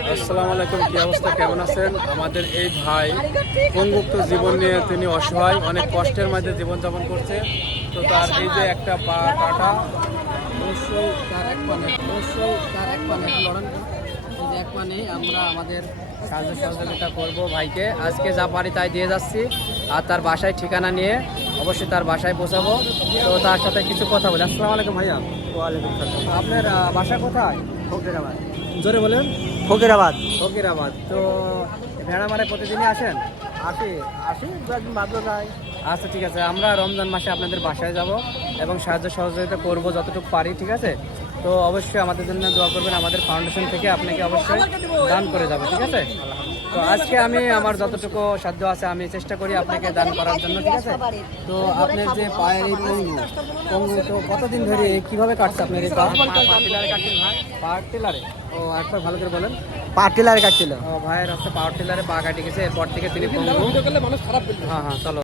আসসালামু আলাইকুম, কি অবস্থা, কেমন আছেন? আমাদের এই ভাই পঙ্গুক্ত জীবন নিয়ে তিনি অসহায়, অনেক কষ্টের মাঝে জীবনযাপন করছে। তো তার এই যে একটা পা কাটা, অবশ্যই তার এক পা নেই, অবশ্যই তার এক পা নেই, লড়ান এই যে এক পা নেই। আমরা আমাদের সাহায্য সহযোগিতা করবো ভাইকে, আজকে যা পারি তাই দিয়ে যাচ্ছি। আর তার বাসায় ঠিকানা নিয়ে অবশ্যই তার বাসায় পৌঁছাবো। তো তার সাথে কিছু কথা বলি। আসসালামু আলাইকুম ভাইয়া। ওয়ালাইকুম সালাম। আপনার বাসা কোথায়? ফকিরাবাদ। জোরে বলেন। ফকিরাবাদ। ফকিরাবাদ। তো ভেড়া মারে প্রতিদিনই আসেন? আসি আসি দু একদিন বাদ যায়। আচ্ছা, ঠিক আছে, আমরা রমজান মাসে আপনাদের বাসায় যাব এবং সাহায্য সহযোগিতা করব যতটুকু পারি, ঠিক আছে? তো অবশ্যই আমাদের জন্য দোয়া করবেন, আমাদের ফাউন্ডেশন থেকে আপনাকে অবশ্যই দান করে যাবে, ঠিক আছে? তো আজকে আমি আমার যতটুকু সাধ্য আছে আমি চেষ্টা করি আপনাকে দান করার জন্য, ঠিক আছে? তো আপনার যে পায়ের এই পঙ্গু তো কতদিন ধরে কিভাবে কাটছে আপনার এই পা? পাওয়ার টিলারে। ও একবার ভালো করে বলেন। পার্টিলার কাটছিল। ও ভাইয়ের হচ্ছে পাওয়ার টিলারে পা কাটি গেছে, এরপর থেকে তিনি পঙ্গু। হ্যাঁ হ্যাঁ, চলো।